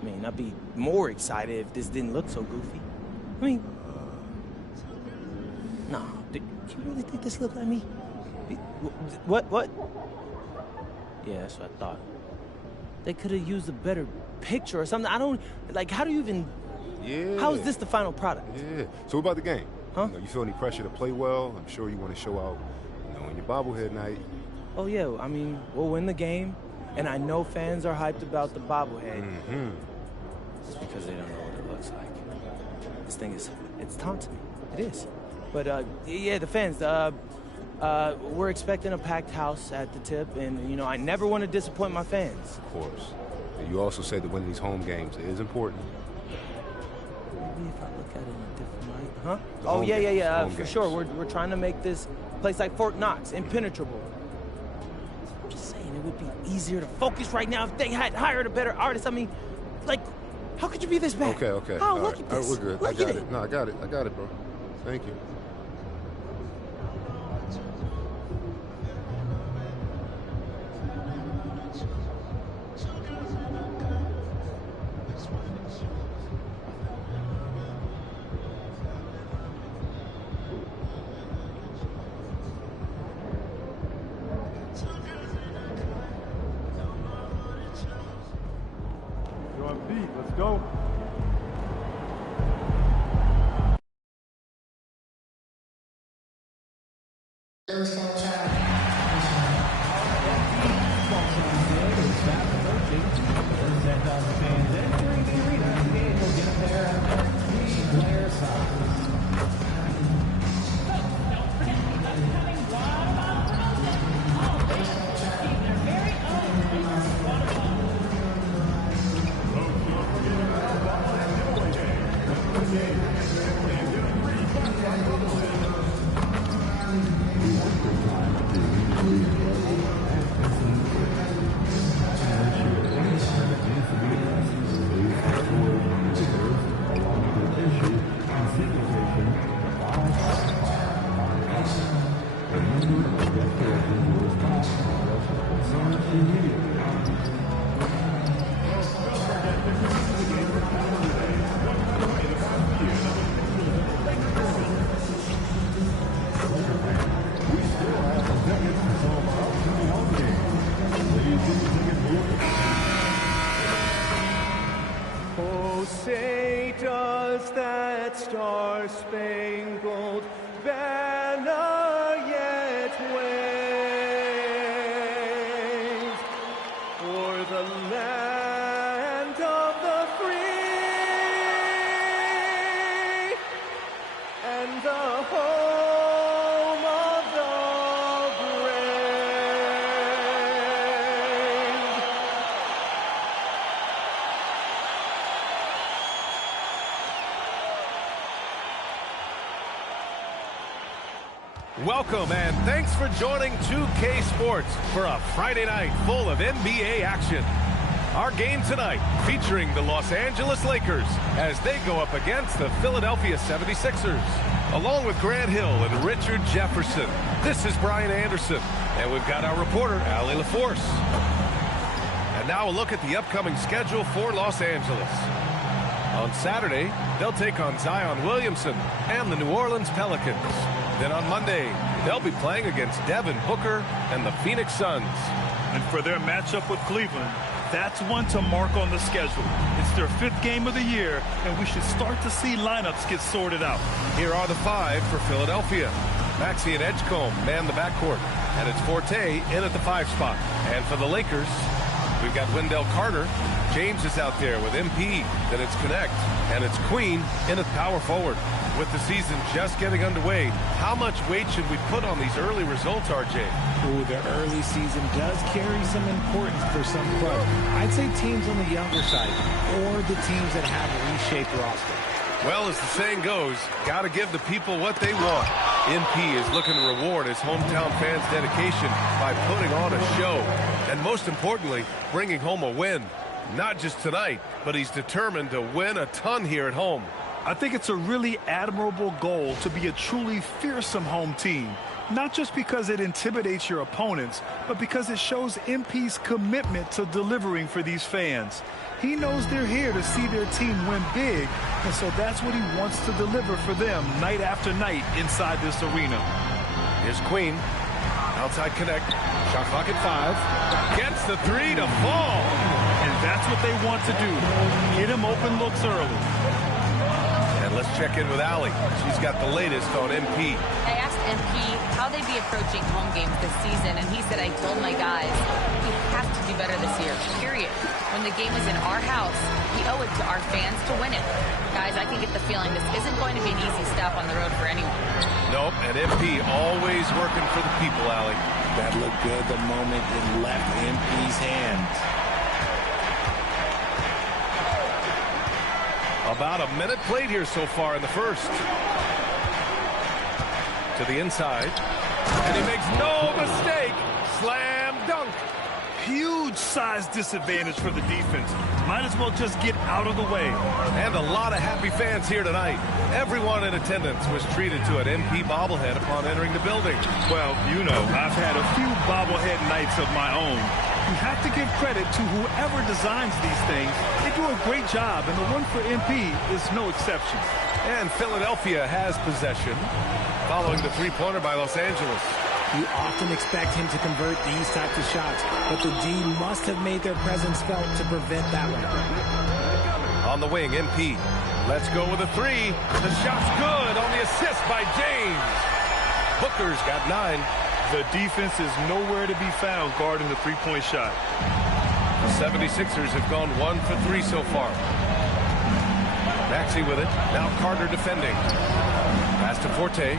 I mean, I'd be more excited if this didn't look so goofy. I mean, no, do you really think this looked like me? What? Yeah, that's what I thought. They could have used a better picture or something. I don't, like, how do you even, how is this the final product? Yeah, so what about the game? Huh? You feel any pressure to play well? I'm sure you want to show out, on your bobblehead night. Oh, yeah, I mean, we'll win the game, and I know fans are hyped about the bobblehead. Just because they don't know what it looks like. This thing is, it's taunting me. It is. But, yeah, the fans, we're expecting a packed house at the tip, and, I never want to disappoint my fans. Of course. You also said that winning these home games is important. Maybe if I look at it in a different light, huh? Oh, yeah, for sure. We're trying to make this place like Fort Knox impenetrable. I'm just saying it would be easier to focus right now if they had hired a better artist. I mean, like, how could you be this bad? Okay. Oh, look at this. All right, we're good. I got it. No, I got it, bro. Thank you. Let's go. Oh, say does that star-spangled banner yet wave for the land of the free and the home of the brave. Welcome and thanks for joining 2K Sports for a Friday night full of NBA action. Our game tonight featuring the Los Angeles Lakers as they go up against the Philadelphia 76ers. Along with Grant Hill and Richard Jefferson, this is Brian Anderson, and we've got our reporter, Allie LaForce. And now a look at the upcoming schedule for Los Angeles. On Saturday, they'll take on Zion Williamson and the New Orleans Pelicans. Then on Monday, they'll be playing against Devin Booker and the Phoenix Suns. And for their matchup with Cleveland, that's one to mark on the schedule. It's their 5th game of the year, and we should start to see lineups get sorted out. Here are the 5 for Philadelphia. Maxey and Edgecombe man the backcourt, and it's Forte in at the 5 spot. And for the Lakers, we've got Wendell Carter. James is out there with MP. Then it's Connect, and it's Queen in at power forward. With the season just getting underway, how much weight should we put on these early results, RJ? Ooh, the early season does carry some importance for some clubs. I'd say teams on the younger side, or the teams that have a reshaped roster. Well, as the saying goes, got to give the people what they want. MP is looking to reward his hometown fans' dedication by putting on a show. And most importantly, bringing home a win. Not just tonight, but he's determined to win a ton here at home. I think it's a really admirable goal to be a truly fearsome home team. not just because it intimidates your opponents, but because it shows MP's commitment to delivering for these fans. He knows they're here to see their team win big, and so that's what he wants to deliver for them night after night inside this arena. Here's Queen. Outside connect. Shot clock at 5. Gets the 3 to fall. And that's what they want to do. Get him open looks early. And let's check in with Allie. She's got the latest on MP. I asked MP how they'd be approaching home games this season, and he said, I told my guys, we have to do better this year, period. When the game is in our house, we owe it to our fans to win it. Guys, I can get the feeling this isn't going to be an easy stop on the road for anyone. Nope, and MP always working for the people, Allie. That looked good the moment it left MP's hands. About a minute played here so far in the first. To the inside. And he makes no mistake. Slam dunk. Huge size disadvantage for the defense. Might as well just get out of the way. And a lot of happy fans here tonight. Everyone in attendance was treated to an MP bobblehead upon entering the building. Well, you know, I've had a few bobblehead nights of my own. You have to give credit to whoever designs these things. They do a great job, and the one for MP is no exception. And Philadelphia has possession following the three-pointer by Los Angeles. You often expect him to convert these types of shots, but the D must have made their presence felt to prevent that one. On the wing, MP. Let's go with a 3. The shot's good on the assist by James. Booker's got 9. The defense is nowhere to be found guarding the three-point shot. The 76ers have gone 1 for 3 so far. Maxey with it. Now Carter defending. Pass to Forte.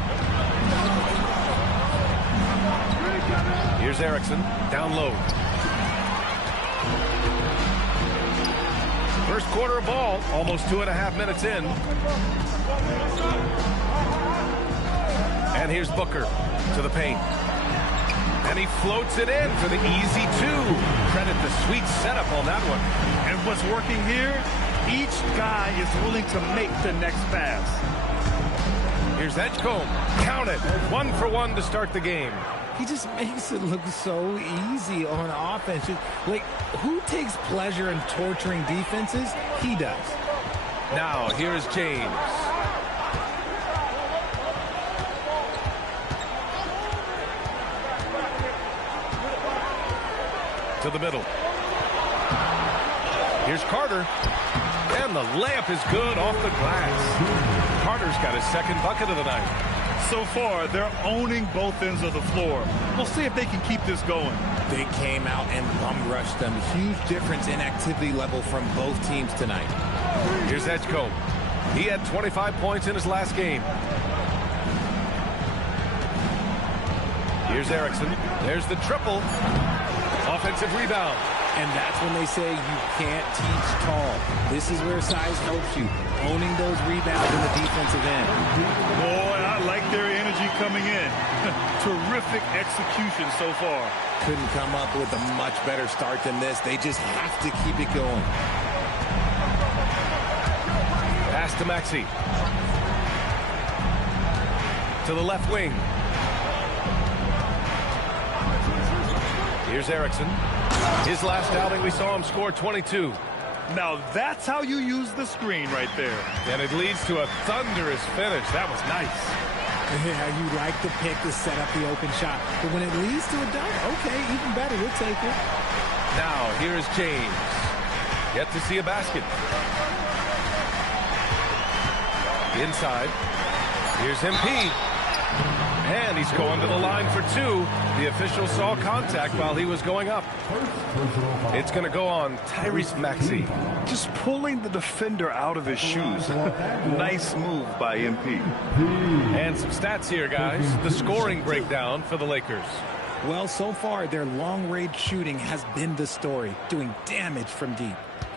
Here's Erickson. Down low. First quarter of ball. Almost 2.5 minutes in. And here's Booker to the paint. And he floats it in for the easy 2. Credit the sweet setup on that one. And what's working here, each guy is willing to make the next pass. Here's Edgecombe. Count it. 1 for 1 to start the game. He just makes it look so easy on offense. Like, who takes pleasure in torturing defenses? He does. Now, here's James. To the middle. Here's Carter. And the layup is good off the glass. Carter's got his second bucket of the night. So far, they're owning both ends of the floor. We'll see if they can keep this going. They came out and bum rushed them. Huge difference in activity level from both teams tonight. Here's Edgecombe. He had 25 points in his last game. Here's Erickson. There's the triple. Offensive rebound. And that's when they say you can't teach tall. This is where size helps you. Owning those rebounds in the defensive end. Boy, I like their energy coming in. Terrific execution so far. Couldn't come up with a much better start than this. They just have to keep it going. Pass to Maxey. To the left wing. Here's Erickson. His last outing, we saw him score 22. Now that's how you use the screen right there. And it leads to a thunderous finish. That was nice. Yeah, you like the pick to set up the open shot. But when it leads to a dunk, okay, even better. We'll take it. Now, here's James. Yet to see a basket. Inside. Here's MP. And he's going to the line for 2. The official saw contact while he was going up. It's going to go on Tyrese Maxey. Just pulling the defender out of his shoes. Nice move by MP. And some stats here, guys. The scoring breakdown for the Lakers. Well, so far, their long-range shooting has been the story, doing damage from deep.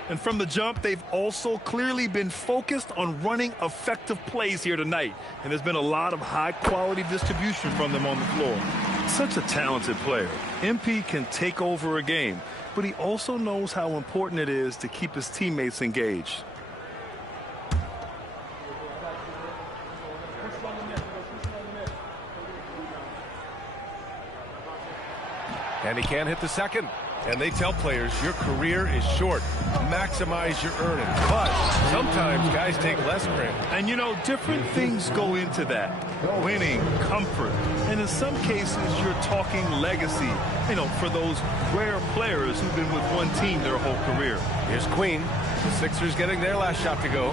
And from the jump, they've also clearly been focused on running effective plays here tonight. And there's been a lot of high-quality distribution from them on the floor. Such a talented player. MP can take over a game, but he also knows how important it is to keep his teammates engaged. And he can't hit the second. And they tell players, your career is short. Maximize your earnings. But sometimes guys take less credit. And, you know, different things go into that. Winning, comfort, and in some cases, you're talking legacy, you know, for those rare players who've been with one team their whole career. Here's Queen. The Sixers getting their last shot to go.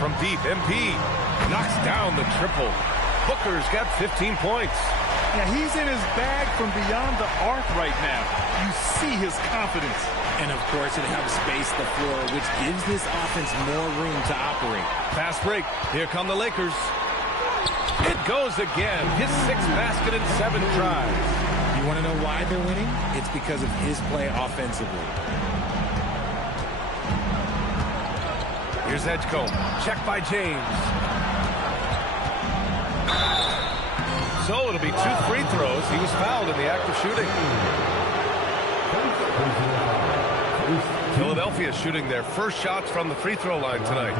From deep, MP knocks down the triple. Booker's got 15 points. Yeah, he's in his bag from beyond the arc right now. You see his confidence. And, of course, it helps space the floor, which gives this offense more room to operate. Fast break. Here come the Lakers. It goes again. His 6th basket in 7 tries. You want to know why they're winning? It's because of his play offensively. Here's Edgecombe. Check by James. So it'll be 2 free throws. He was fouled in the act of shooting. Philadelphia shooting their first shots from the free throw line tonight.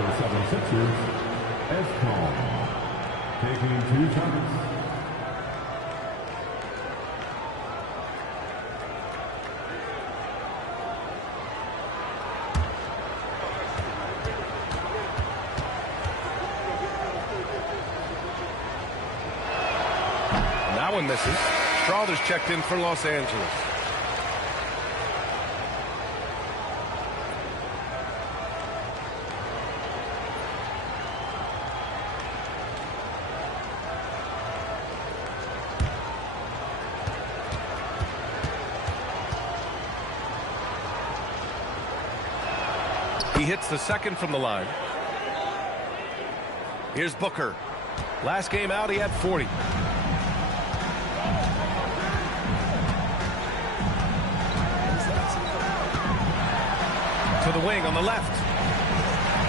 Taking 2 shots. That one misses. Strawther's checked in for Los Angeles. He hits the second from the line. Here's Booker. Last game out, he had 40. To the wing on the left.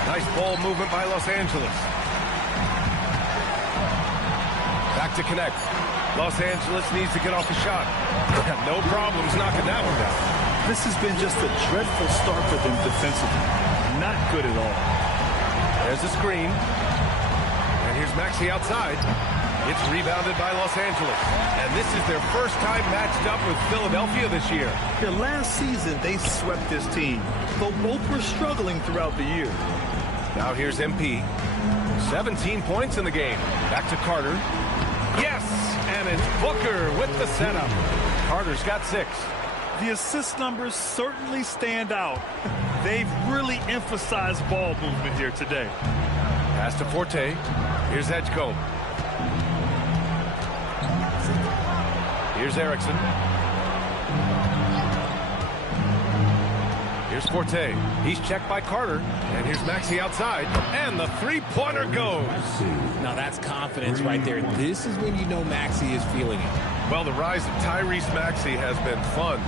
Nice ball movement by Los Angeles. Back to connect. Los Angeles needs to get off a shot. No problems knocking that one down. This has been just a dreadful start for them defensively. Not good at all. There's a screen. And here's Maxey outside. It's rebounded by Los Angeles. And this is their first time matched up with Philadelphia this year. Yeah, last season, they swept this team, though both were struggling throughout the year. Now here's MP. 17 points in the game. Back to Carter. Yes! And it's Booker with the setup. Carter's got 6. The assist numbers certainly stand out. They've really emphasized ball movement here today. Pass to Forte. Here's Edgecombe. Here's Erickson. Here's Forte. He's checked by Carter. And here's Maxey outside. And the three-pointer goes. Now that's confidence right there. This is when you know Maxey is feeling it. Well, the rise of Tyrese Maxey has been fun.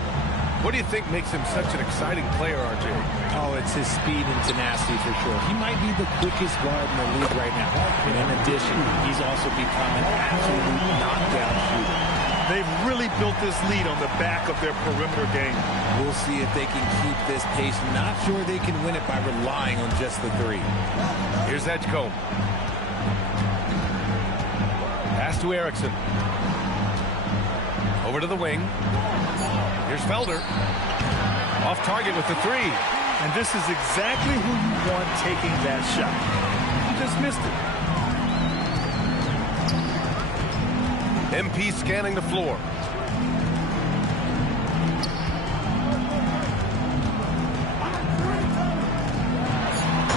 What do you think makes him such an exciting player, RJ? Oh, it's his speed and tenacity for sure. He might be the quickest guard in the league right now. And in addition, he's also become an absolute knockdown shooter. They've really built this lead on the back of their perimeter game. We'll see if they can keep this pace. Not sure they can win it by relying on just the 3. Here's Edgecombe. Pass to Erickson. Over to the wing. Here's Felder. Off target with the 3. And this is exactly who you want taking that shot. You just missed it. MP scanning the floor.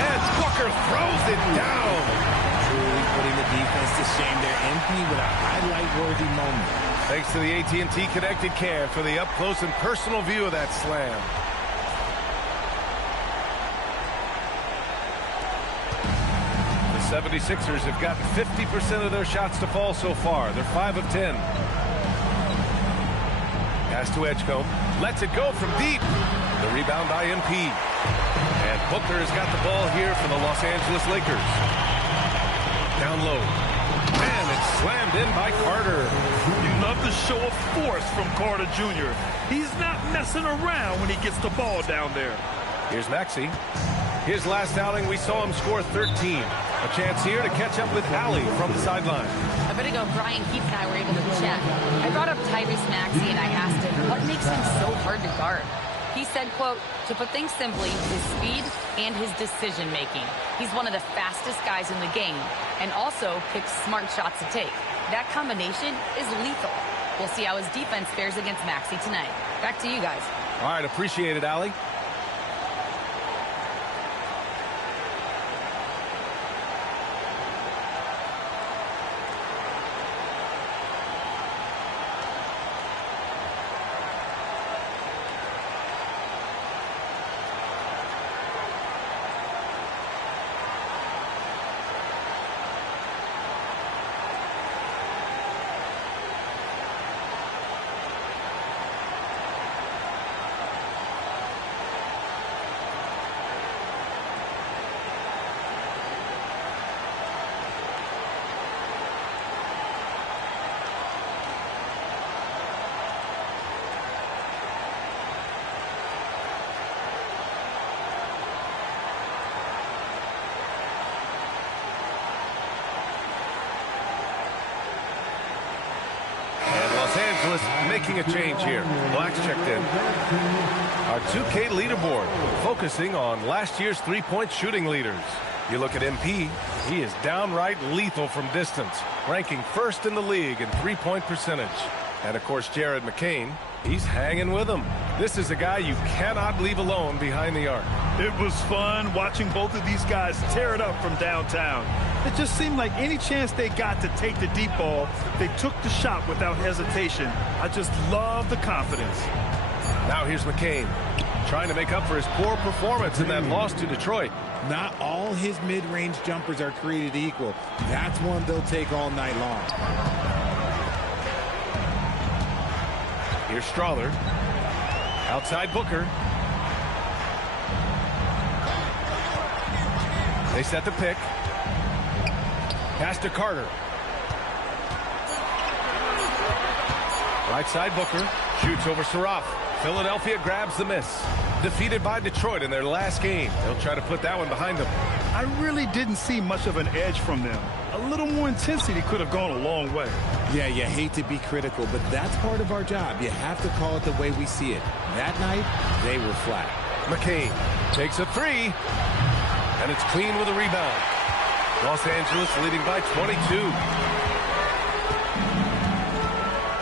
And Booker throws it down. Truly putting the defense to shame there. MP with a highlight-worthy moment. Thanks to the AT&T Connected Cam for the up-close and personal view of that slam. The 76ers have gotten 50% of their shots to fall so far. They're 5 of 10. Pass to Edgecombe. Lets it go from deep. The rebound by MP. And Booker has got the ball here for the Los Angeles Lakers. Down low. And it's slammed in by Carter. You love the show of force from Carter Jr. He's not messing around when he gets the ball down there. Here's Maxey. His last outing, we saw him score 13. A chance here to catch up with Allie from the sideline. A bit ago, Brian Keith and I were able to chat. I brought up Tyrese Maxey and I asked him what makes him so hard to guard. He said, quote, to put things simply, his speed and his decision-making. He's one of the fastest guys in the game and also picks smart shots to take. That combination is lethal. We'll see how his defense fares against Maxey tonight. Back to you guys. All right, appreciate it, Allie. Making a change here. Black's checked in. Our 2K leaderboard focusing on last year's three-point shooting leaders. You look at MP, he is downright lethal from distance, ranking first in the league in three-point percentage. And of course, Jared McCain, he's hanging with him. This is a guy you cannot leave alone behind the arc. It was fun watching both of these guys tear it up from downtown. It just seemed like any chance they got to take the deep ball, they took the shot without hesitation. I just love the confidence. Now here's McCain, trying to make up for his poor performance in that loss to Detroit. Not all his mid-range jumpers are created equal. That's one they'll take all night long. Here's Strawther. Outside Booker. They set the pick. Pass to Carter. Right side Booker. Shoots over Saraf. Philadelphia grabs the miss. Defeated by Detroit in their last game. They'll try to put that one behind them. I really didn't see much of an edge from them. A little more intensity could have gone a long way. Yeah, you hate to be critical, but that's part of our job. You have to call it the way we see it. That night, they were flat. McCain takes a three, and it's clean with a rebound. Los Angeles leading by 22.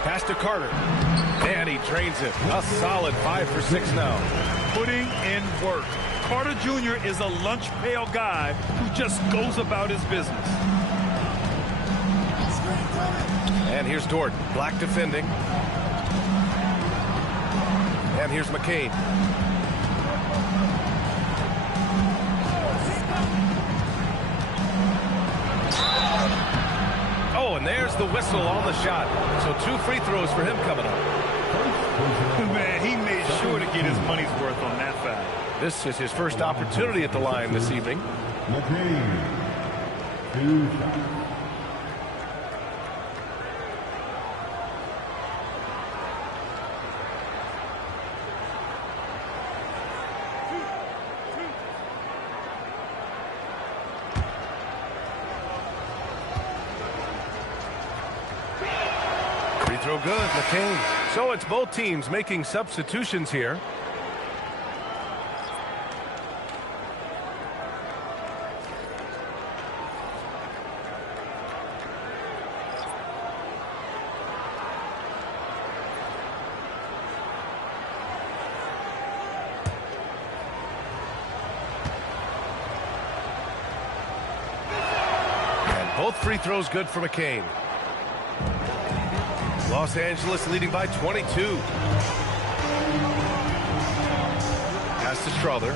Pass to Carter, and he drains it. A solid 5 for 6 now. Putting in work. Carter Jr. is a lunch pail guy who just goes about his business. And here's Dort. Black defending. And here's McCain. Oh, and there's the whistle on the shot. So 2 free throws for him coming up. Man, he made sure to get his money's worth on that foul. This is his first opportunity at the line this evening. McCain, 2 shots. Free throw good, McCain. So it's both teams making substitutions here. Both free throws good for McCain. Los Angeles leading by 22. Pass to Strawther.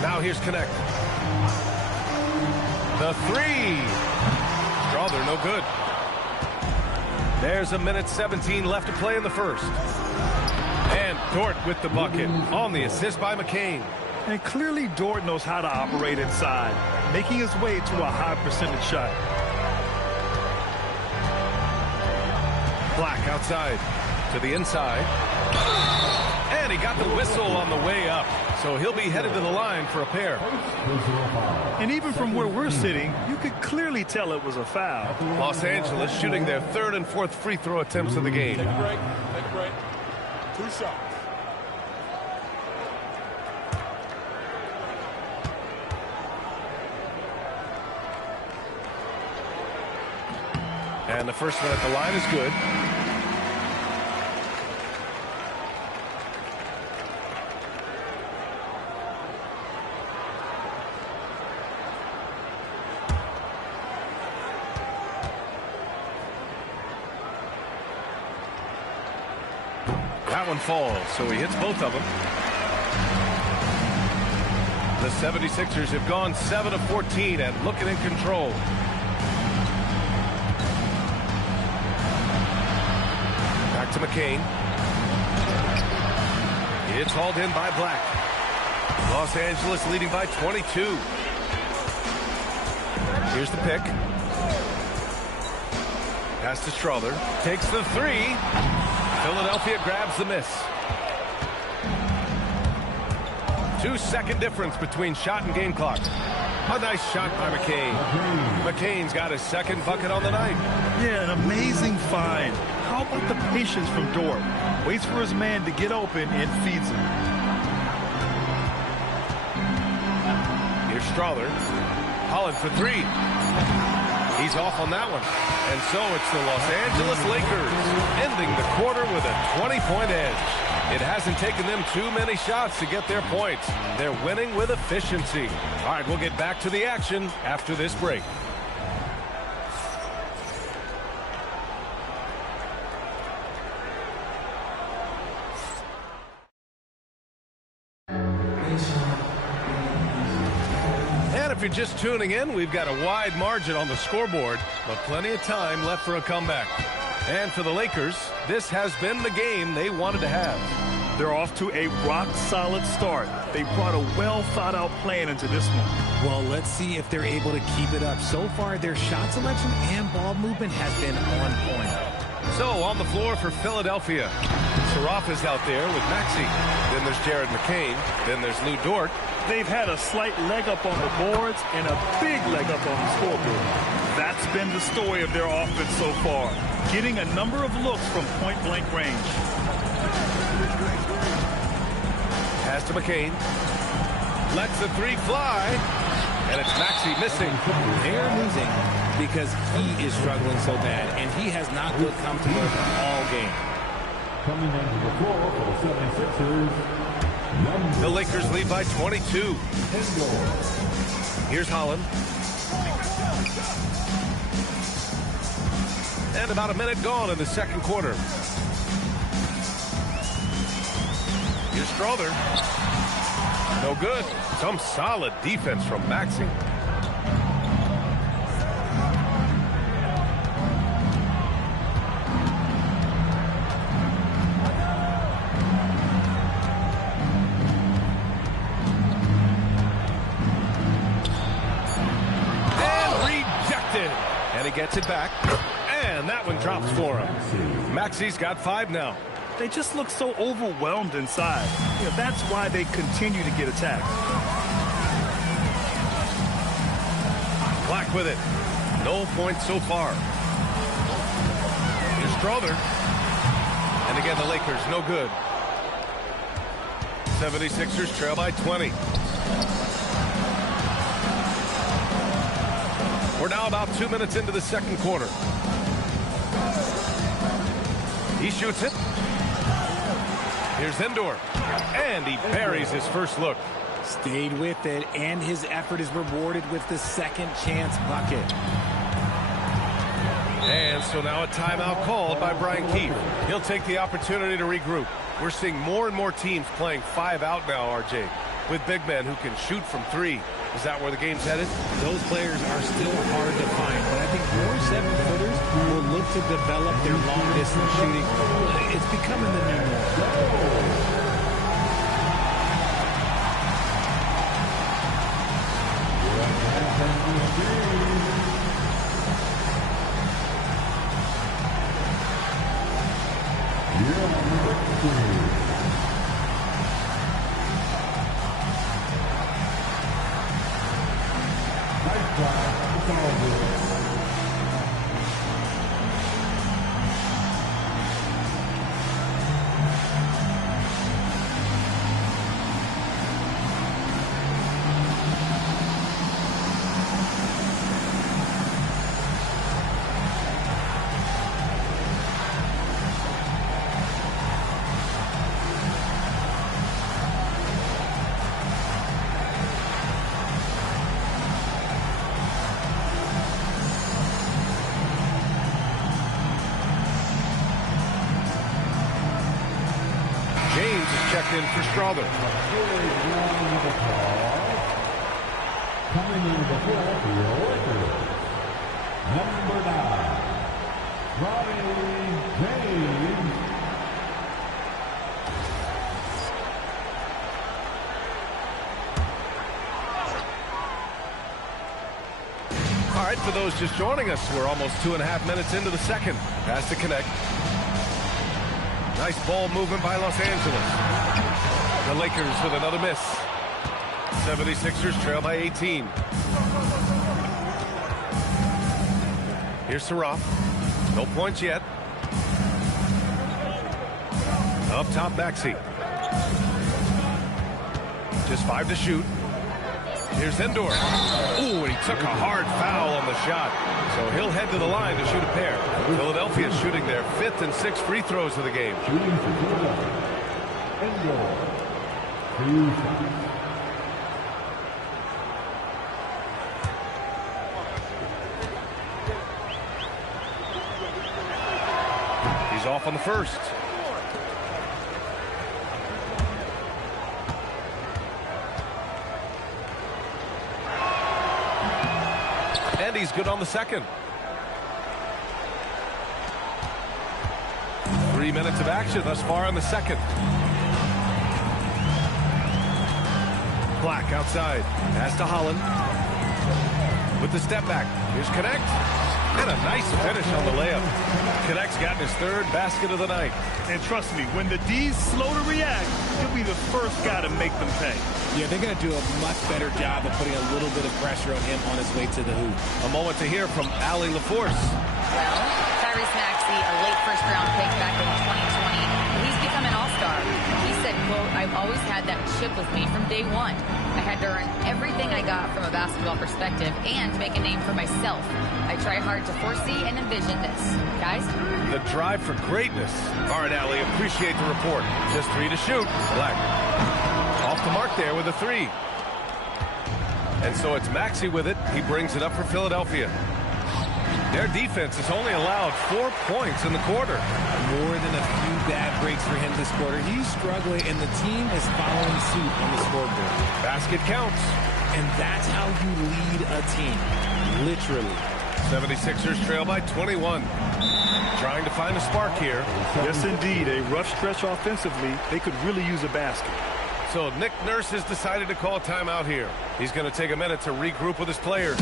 Now here's Connect. The three. Strawther no good. There's a minute 17 left to play in the first. And Dort with the bucket on the assist by McCain. And clearly Dort knows how to operate inside, making his way to a high percentage shot. Black outside to the inside. And he got the whistle on the way up, so he'll be headed to the line for a pair. And even from where we're sitting, you could clearly tell it was a foul. Los Angeles shooting their third and fourth free throw attempts of the game. Take a break. Take a break. 2 shots. And the first one at the line is good. That one falls, so he hits both of them. The 76ers have gone 7 of 14 and looking in control. Back to McCain. It's hauled in by Black. Los Angeles leading by 22. Here's the pick. Pass to Strother. Takes the three. Philadelphia grabs the miss. 2-second difference between shot and game clock. A nice shot by McCain. McCain's got his second bucket on the night. Yeah, an amazing find. How about the patience from Dort? Waits for his man to get open and feeds him. Here's Strother. Holland for three. He's off on that one. And so it's the Los Angeles Lakers ending the quarter with a 20-point edge. It hasn't taken them too many shots to get their points. They're winning with efficiency. All right, we'll get back to the action after this break. And if you're just tuning in, we've got a wide margin on the scoreboard, but plenty of time left for a comeback. And for the Lakers, this has been the game they wanted to have. They're off to a rock-solid start. They brought a well-thought-out plan into this one. Well, let's see if they're able to keep it up. So far, their shot selection and ball movement has been on point. So, on the floor for Philadelphia, Saraf is out there with Maxey. Then there's Jared McCain. Then there's Lou Dort. They've had a slight leg up on the boards and a big leg up on the scoreboard. That's been the story of their offense so far, getting a number of looks from point-blank range. Pass to McCain. Lets the three fly. And it's Maxey missing. They're losing because he is struggling so bad, and he has not looked comfortable all game. Coming onto the floor for the 76ers. The Lakers lead by 22. Here's Holland. And about a minute gone in the second quarter. Here's Strother. No good. Some solid defense from Maxey. Gets it back, and that one drops for him. Maxey's got 5 now. They just look so overwhelmed inside. That's why they continue to get attacked. Black with it. No points so far. Here's Strother. And again, the Lakers, no good. 76ers trail by 20. We're now about 2 minutes into the second quarter. He shoots it. Here's Endor. And he buries his first look. Stayed with it, and his effort is rewarded with the second chance bucket. And so now a timeout called by Brian Keefe. He'll take the opportunity to regroup. We're seeing more and more teams playing 5 out now, RJ, with big men who can shoot from 3. Is that where the game's headed? Those players are still hard to find, but I think more 7-footers will look to develop their long-distance shooting. It's becoming the new norm. checked in for Strother. Coming in the floor for your Lakers, number 9, Ronnie James. All right, for those just joining us, we're almost 2.5 minutes into the second. Pass to connect. Nice ball movement by Los Angeles. The Lakers with another miss. 76ers trail by 18. Here's Saraf. No points yet. Up top, Maxey. Just 5 to shoot. Here's Endor. Ooh, and he took a hard foul on the shot. So he'll head to the line to shoot a pair. Philadelphia shooting their 5th and 6th free throws of the game. Shooting for Philadelphia, Endor. 2 shots. He's off on the first. And he's good on the second. 3 minutes of action thus far in the second. Black outside. Pass to Holland. With the step back. Here's Connect. And a nice finish on the layup. Connect's gotten his 3rd basket of the night. And trust me, when the D's slow to react, he'll be the first guy to make them pay. Yeah, they're going to do a much better job of putting a little bit of pressure on him on his way to the hoop. A moment to hear from Allie LaForce. Well, Tyrese Maxey, a late first-round pick back in 2020, he's become an all-star. He said, quote, "I've always had that chip with me from day one. I had to earn everything I got from a basketball perspective and make a name for myself. I try hard to foresee and envision this." Guys? The drive for greatness. All right, Allie, appreciate the report. Just 3 to shoot. Black. Off the mark there with a 3. And so it's Maxey with it. He brings it up for Philadelphia. Their defense has only allowed 4 points in the quarter. More than a few bad breaks for him this quarter. He's struggling, and the team is following suit on the scoreboard. Basket counts. And that's how you lead a team. Literally. 76ers trail by 21. Trying to find a spark here. Yes, indeed. A rough stretch offensively. They could really use a basket. So Nick Nurse has decided to call a timeout here. He's going to take a minute to regroup with his players.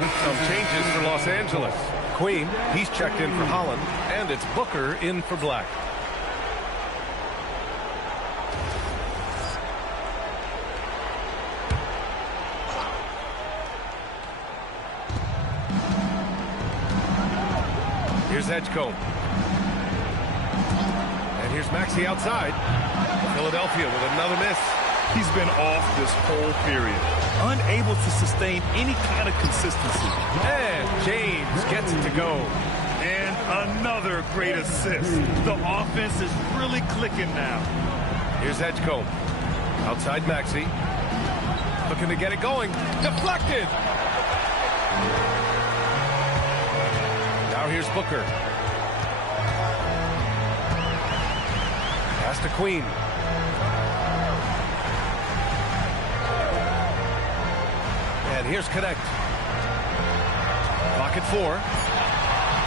Some changes for Los Angeles. Queen, he's checked in for Holland, and it's Booker in for Black. Here's Edgecombe. And here's Maxey outside. Philadelphia with another miss. He's been off this whole period. Unable to sustain any kind of consistency. And James gets it to go. And another great assist. The offense is really clicking now. Here's Edgecombe. Outside Maxey. Looking to get it going. Deflected. Now here's Booker. Pass to Queen. And here's Connect. Clock at 4.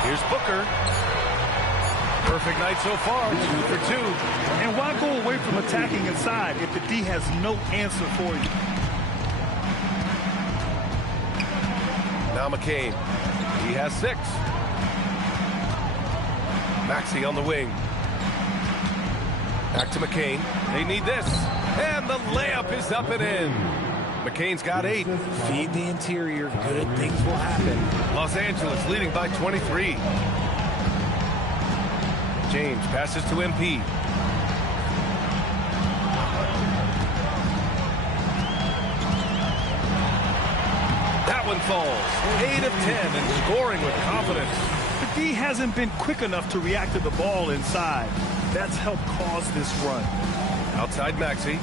Here's Booker. Perfect night so far, 2 for 2. And why go away from attacking inside if the D has no answer for you? Now McCain. He has 6. Maxey on the wing. Back to McCain. They need this. And the layup is up and in. McCain's got 8. Feed the interior. Good things will happen. Los Angeles leading by 23. James passes to MP. That one falls. 8 of 10 and scoring with confidence. The D hasn't been quick enough to react to the ball inside. That's helped cause this run. Outside Maxey.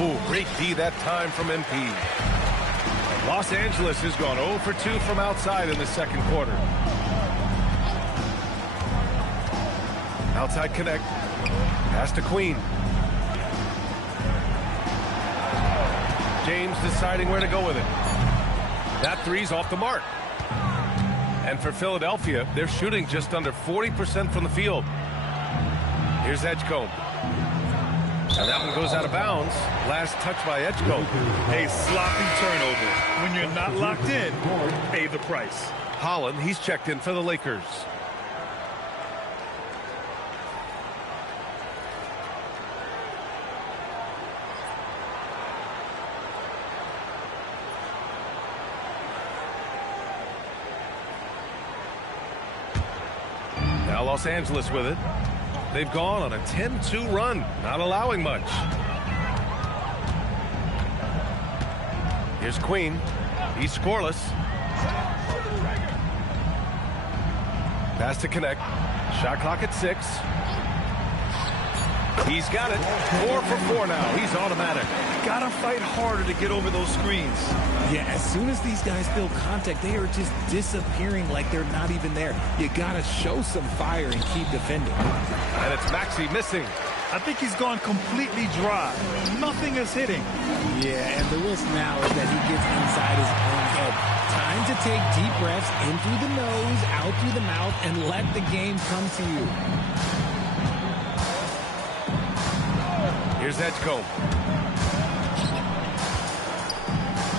Oh, great D that time from MP. Los Angeles has gone 0 for 2 from outside in the second quarter. Outside connect. Pass to Queen. James deciding where to go with it. That three's off the mark. And for Philadelphia, they're shooting just under 40% from the field. Here's Edgecombe. And that one goes out of bounds. Last touch by Edgecombe. A sloppy turnover. When you're not locked in, pay the price. Holland, he's checked in for the Lakers. Now Los Angeles with it. They've gone on a 10-2 run, not allowing much. Here's Queen. He's scoreless. Pass to connect. Shot clock at 6. He's got it. 4 for 4 now. He's automatic. Gotta fight harder to get over those screens. Yeah, as soon as these guys feel contact, they are just disappearing like they're not even there. You gotta show some fire and keep defending. And it's Maxey missing. I think he's gone completely dry. Nothing is hitting. Yeah, and the risk now is that he gets inside his own head. Time to take deep breaths in through the nose, out through the mouth, and let the game come to you. Here's Edgecombe.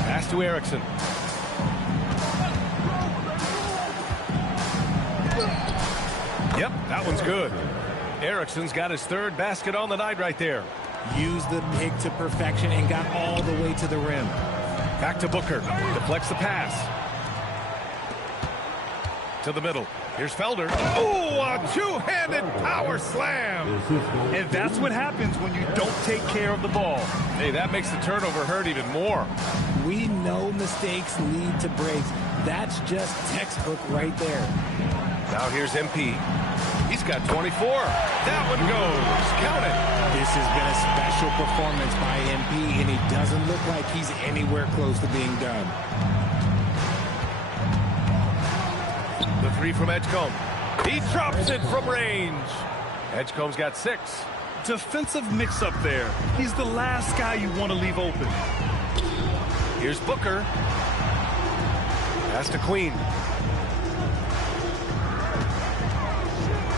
Pass to Erickson. Yep, that one's good. Erickson's got his 3rd basket on the night right there. Used the pick to perfection and got all the way to the rim. Back to Booker. Deflects the pass. To the middle. Here's Felder. Oh, a two-handed power slam. And that's what happens when you don't take care of the ball. Hey, that makes the turnover hurt even more. We know mistakes lead to breaks. That's just textbook right there. Now here's MP. He's got 24. That one goes. Count it. This has been a special performance by MP, and he doesn't look like he's anywhere close to being done. The 3 from Edgecombe. He drops it from range. Edgecombe's got 6. Defensive mix-up there. He's the last guy you want to leave open. Here's Booker. Pass to Queen.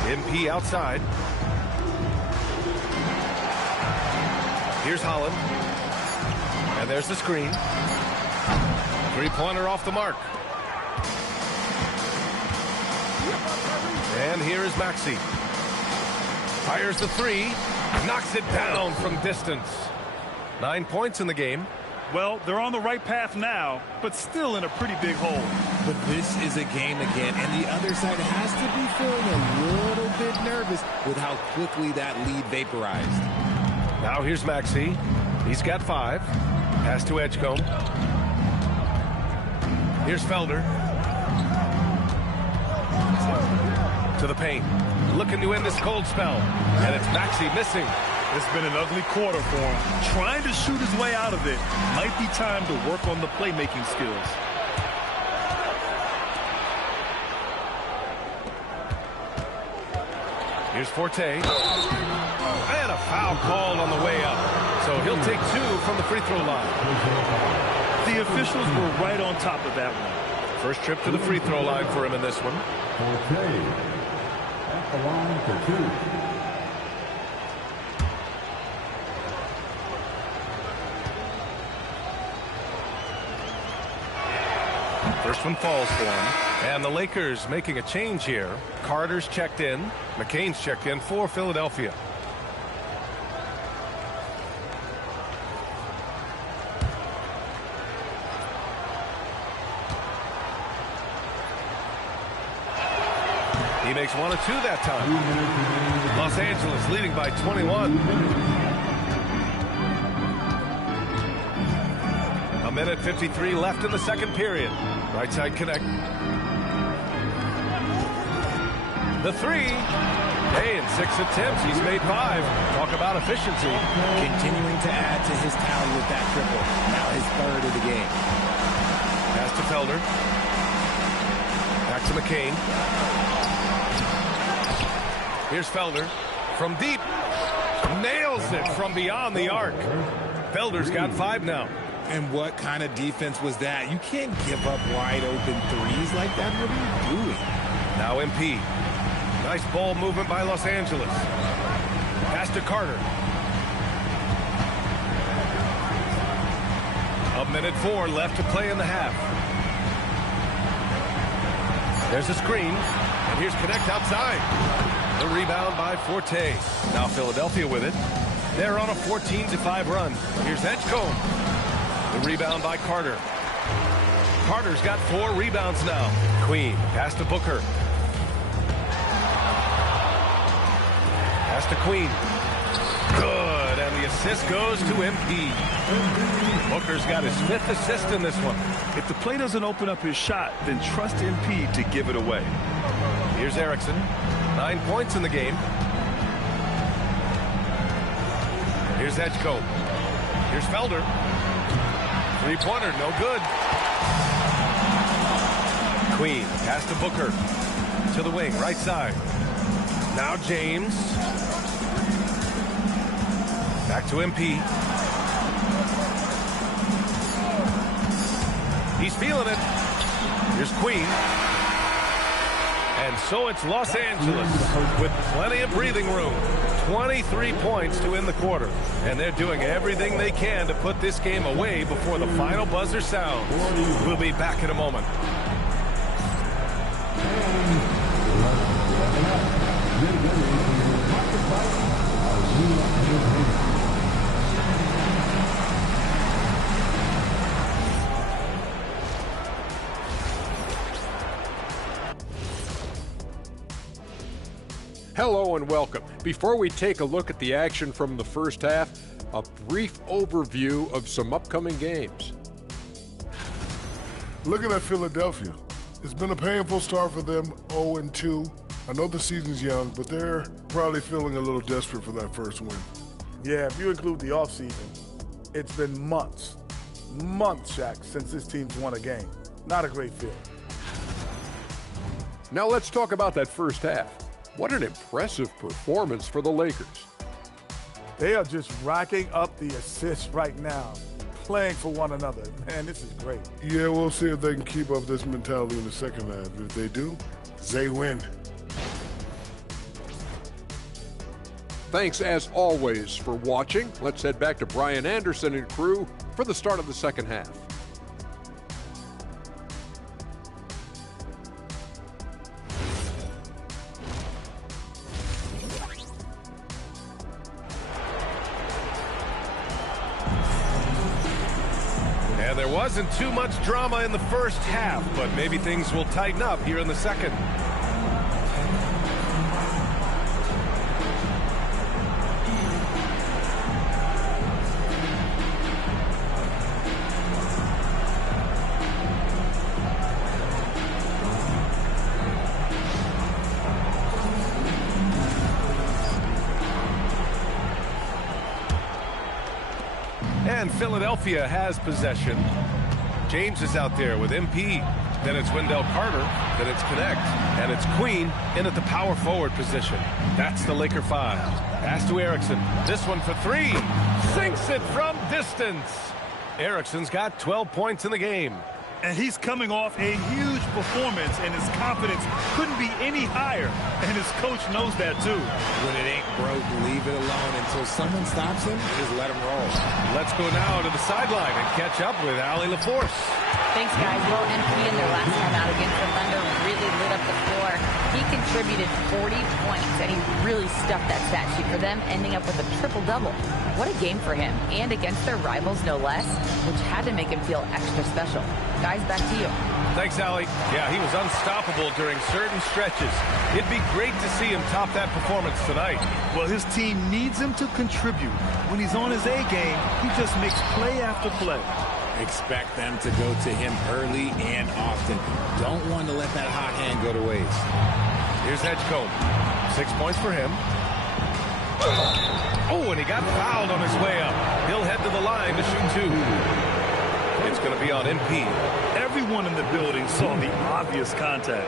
MP outside. Here's Holland. And there's the screen. 3-pointer off the mark. And here is Maxey. Fires the 3. Knocks it down from distance. 9 points in the game. Well, they're on the right path now, but still in a pretty big hole. But this is a game again, and the other side has to be feeling a little bit nervous with how quickly that lead vaporized. Now here's Maxey. He's got 5. Pass to Edgecombe. Here's Felder. To the paint. Looking to end this cold spell. And it's Maxey missing. It's been an ugly quarter for him. Trying to shoot his way out of it. Might be time to work on the playmaking skills. Here's Forte. And a foul called on the way up. So he'll take 2 from the free throw line. The officials were right on top of that one. First trip to the free throw line for him in this one. Forte at the line for 2. First one falls for him. And the Lakers making a change here. Carter's checked in. McCain's checked in for Philadelphia. He makes 1 of 2 that time. Los Angeles leading by 21. A minute 53 left in the second period. Right side connect. The 3. Hey, in 6 attempts, he's made 5. Talk about efficiency. Continuing to add to his tally with that triple. Now his 3rd of the game. Pass to Felder. Back to McCain. Here's Felder from deep. Nails it from beyond the arc. Felder's got 5 now. And what kind of defense was that? You can't give up wide open threes like that. What are you doing? Now MP. Nice ball movement by Los Angeles. Pass to Carter. A minute 4 left to play in the half. There's a screen. And here's Connect outside. The rebound by Forte. Now Philadelphia with it. They're on a 14-5 run. Here's Edgecombe. The rebound by Carter. Carter's got 4 rebounds now. Queen. Pass to Booker. Pass to Queen. Good. And the assist goes to MP. Booker's got his 5th assist in this one. If the play doesn't open up his shot, then trust MP to give it away. Here's Erickson. 9 points in the game. Here's Edgecombe. Here's Felder. 3-pointer, no good. Queen, pass to Booker. To the wing, right side. Now James. Back to MP. He's feeling it. Here's Queen. And so it's Los Angeles with plenty of breathing room. 23 points to end the quarter. And they're doing everything they can to put this game away before the final buzzer sounds. We'll be back in a moment. Hello and welcome. Before we take a look at the action from the first half, a brief overview of some upcoming games. Looking at Philadelphia, it's been a painful start for them, 0-2. I know the season's young, but they're probably feeling a little desperate for that first win. Yeah, if you include the offseason, it's been months, Shaq, since this team's won a game. Not a great feeling. Now let's talk about that first half. What an impressive performance for the Lakers. They are just racking up the assists right now, playing for one another. Man, this is great. Yeah, we'll see if they can keep up this mentality in the second half. If they do, they win. Thanks as always for watching. Let's head back to Brian Anderson and crew for the start of the second half. And there wasn't too much drama in the first half, but maybe things will tighten up here in the second. And Philadelphia has possession. James is out there with MP. Then it's Wendell Carter. Then it's Connect. And it's Queen in at the power forward position. That's the Laker 5. Pass to Erickson. This one for 3. Sinks it from distance. Erickson's got 12 points in the game. And he's coming off a huge performance, and his confidence couldn't be any higher. And his coach knows that, too. When it ain't broke, leave it alone until someone stops him. Just let him roll. Let's go now to the sideline and catch up with Allie LaForce. Thanks, guys. Well, MP in their last time out against the Thunder really lit up the floor. He contributed 40 points, and he really stuffed that stat sheet for them, ending up with a triple-double. What a game for him, and against their rivals, no less, which had to make him feel extra special. Guys, back to you. Thanks, Allie. Yeah, he was unstoppable during certain stretches. It'd be great to see him top that performance tonight. Well, his team needs him to contribute. When he's on his A game, he just makes play after play. Expect them to go to him early and often. Don't want to let that hot hand go to waste. Here's Edgecombe. 6 points for him. Oh, and he got fouled on his way up. He'll head to the line to shoot 2. It's going to be on MP. Everyone in the building saw the obvious contact.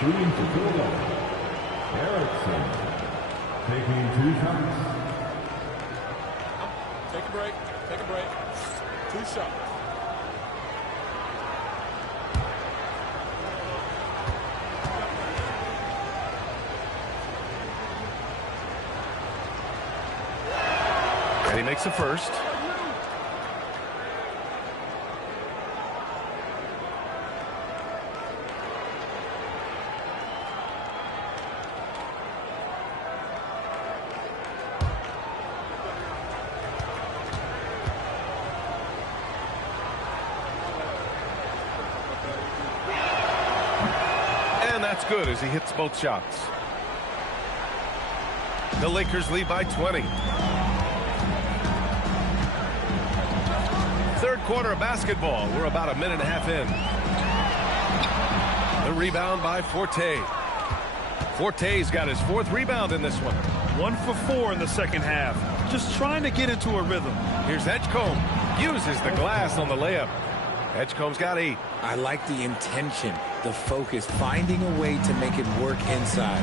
Shooting to Philadelphia. Erickson taking 2 shots. Take a break. Take a break. 2 shots. And he makes the first. That's good as he hits both shots. The Lakers lead by 20. Third quarter of basketball. We're about a minute and a half in. The rebound by Forte. Forte's got his 4th rebound in this one. 1 for 4 in the second half. Just trying to get into a rhythm. Here's Edgecombe. Uses the glass on the layup. Edgecombe's got 8. I like the intention, the focus, finding a way to make it work inside.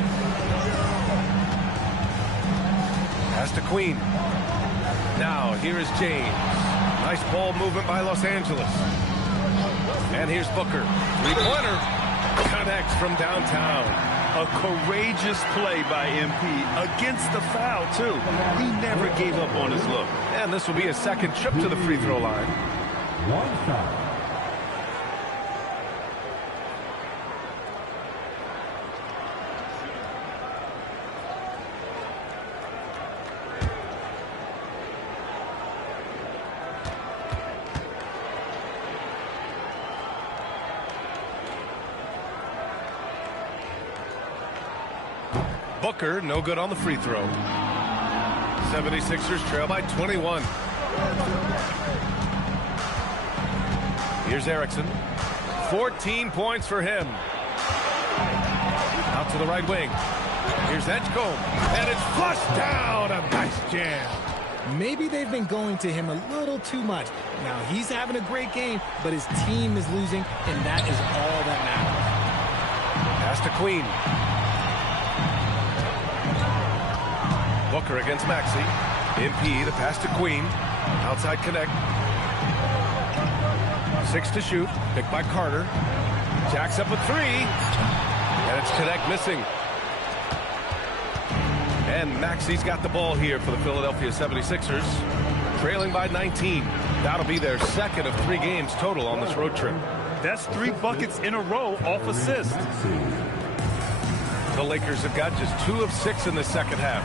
Pass to Queen. Now, here is James. Nice ball movement by Los Angeles. And here's Booker. 3-pointer. Connects from downtown. A courageous play by MP against the foul, too. He never gave up on his look. And this will be his 2nd trip to the free throw line. 1 shot. Booker, no good on the free throw. 76ers trail by 21. Here's Erickson. 14 points for him. Out to the right wing. Here's Edgecombe. And it's flushed down. A nice jam. Maybe they've been going to him a little too much. Now, he's having a great game, but his team is losing, and that is all that matters. Pass to Queen. Booker against Maxey. MP, the pass to Queen. Outside connect. 6 to shoot. Picked by Carter. Jacks up a 3. And it's connect missing. And Maxey's got the ball here for the Philadelphia 76ers. Trailing by 19. That'll be their 2nd of 3 games total on this road trip. That's 3 buckets in a row off assist. The Lakers have got just 2 of 6 in the second half.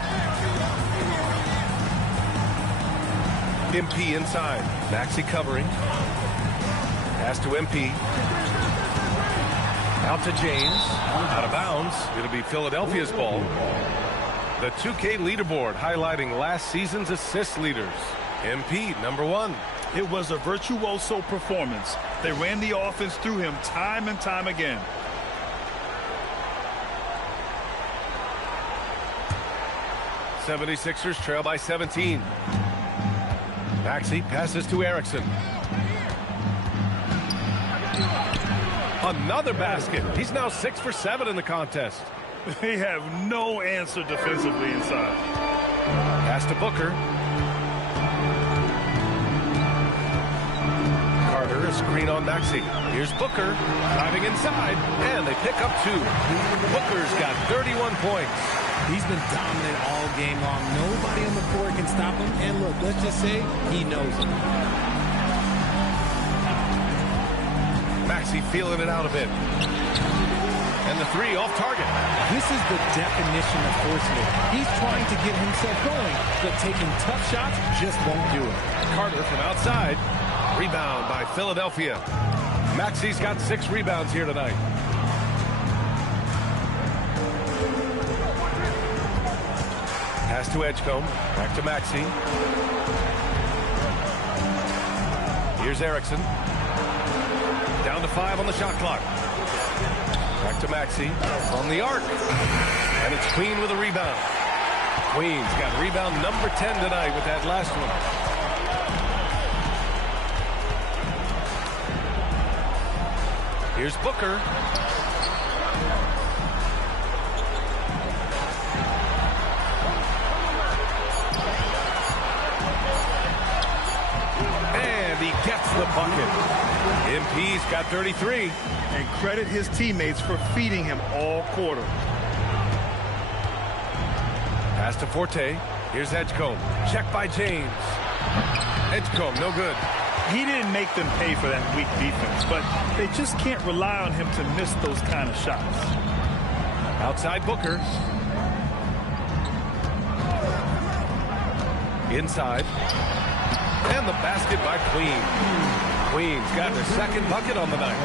MP inside. Maxey covering. Pass to MP. Out to James. Out of bounds. It'll be Philadelphia's ball. The 2K leaderboard highlighting last season's assist leaders. MP, number 1. It was a virtuoso performance. They ran the offense through him time and time again. '76ers trail by 17. Maxey passes to Erickson. Another basket. He's now 6 for 7 in the contest. They have no answer defensively inside. Pass to Booker. Carter screen on Maxey. Here's Booker driving inside, and they pick up 2. Booker's got 31 points. He's been dominant all game long. Nobody on the floor can stop him. And look, let's just say he knows it. Maxey feeling it out a bit. And the 3 off target. This is the definition of forcing it. He's trying to get himself going, but taking tough shots just won't do it. Carter from outside. Rebound by Philadelphia. Maxey's got 6 rebounds here tonight. Pass to Edgecombe. Back to Maxey. Here's Erickson. Down to 5 on the shot clock. Back to Maxey on the arc. And it's Queen with a rebound. Queen's got rebound number 10 tonight with that last one. Here's Booker. And he gets the bucket. MP's got 33. And credit his teammates for feeding him all quarter. Pass to Forte. Here's Edgecombe. Check by James. Edgecombe, no good. He didn't make them pay for that weak defense, but they just can't rely on him to miss those kind of shots. Outside Booker. Inside. And the basket by Queen. Queen's got their second bucket on the night.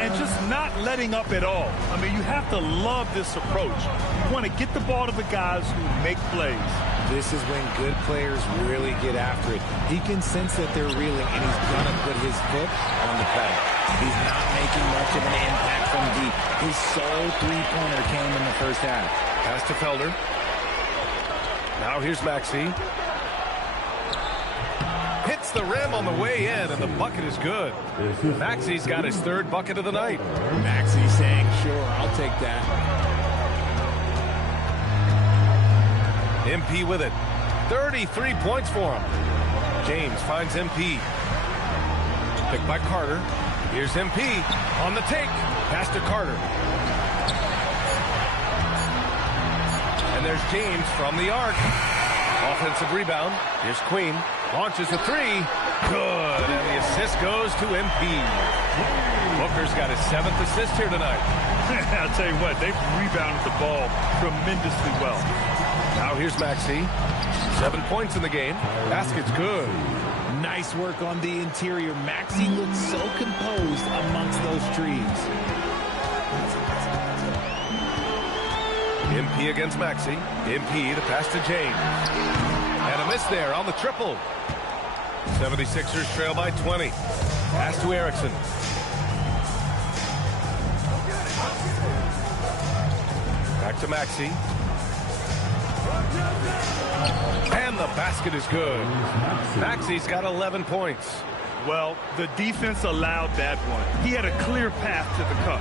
And just not letting up at all. I mean, you have to love this approach. You want to get the ball to the guys who make plays. This is when good players really get after it. He can sense that they're reeling, and he's going to put his foot on the pedal. He's not making much of an impact from deep. His sole three-pointer came in the first half. Pass to Felder. Now here's Maxey. Hits the rim on the way in, and the bucket is good. Maxey's got his 3rd bucket of the night. Maxey saying, sure, I'll take that. MP with it. 33 points for him. James finds MP. Picked by Carter. Here's MP on the take. Pass to Carter. And there's James from the arc. Offensive rebound. Here's Queen. Launches a 3. Good. And the assist goes to MP. Booker's got his 7th assist here tonight. I'll tell you what, they've rebounded the ball tremendously well. Now here's Maxey. 7 points in the game. Basket's good. Nice work on the interior. Maxey looks so composed amongst those trees. MP against Maxey. MP to pass to James. And a miss there on the triple. 76ers trail by 20. Pass to Erickson. Back to Maxey. And the basket is good. Maxey's got 11 points. Well, the defense allowed that one. He had a clear path to the cup.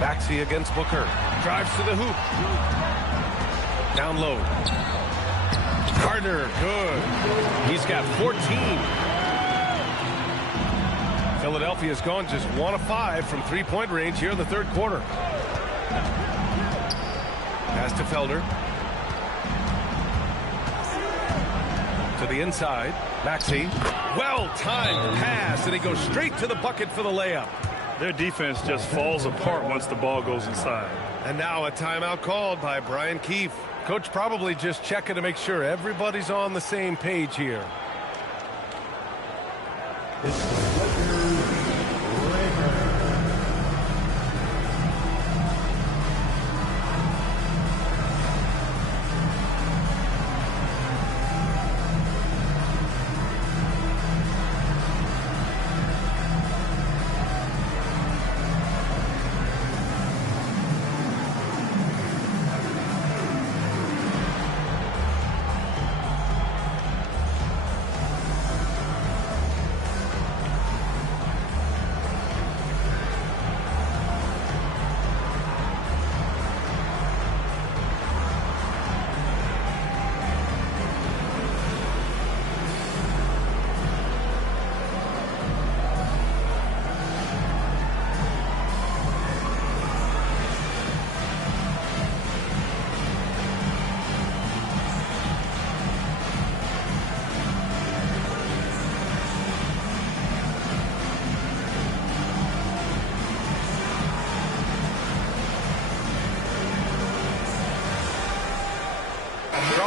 Maxey against Booker. Drives to the hoop. Down low. Carter, good. He's got 14. Philadelphia's gone just 1 of 5 from three-point range here in the 3rd quarter. Pass to Felder. To the inside. Maxey. Well-timed pass, and he goes straight to the bucket for the layup. Their defense just falls apart once the ball goes inside. And now a timeout called by Brian Keefe. Coach probably just checking to make sure everybody's on the same page here.